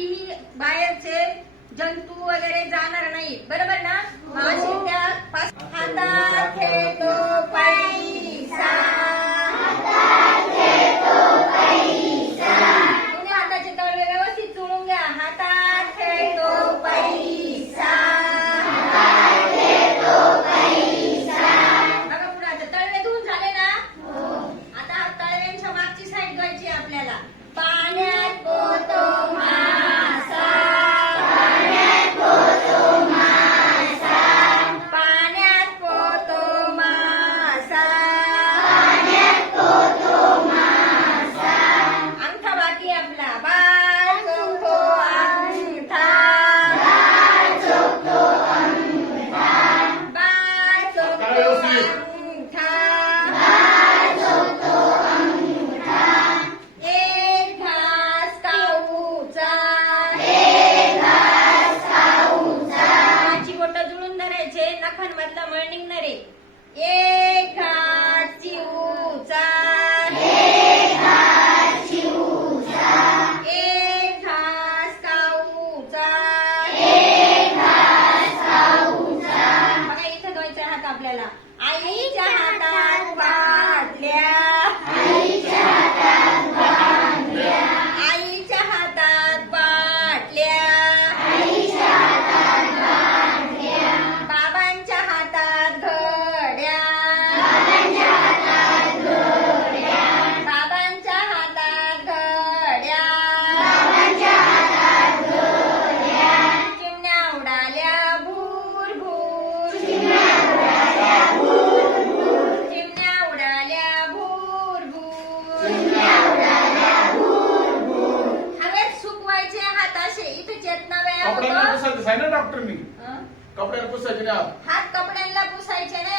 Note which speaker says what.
Speaker 1: कधीही बाहेरचे जंतू वगैरे जाणार नाही. बरोबर? आपल्याला. आईच्या हातात बाटल्या
Speaker 2: पुसायचं आहे डॉक्टरनी कपड्याला पुसायचे नाही
Speaker 1: हात कपड्यांना पुसायचे नाही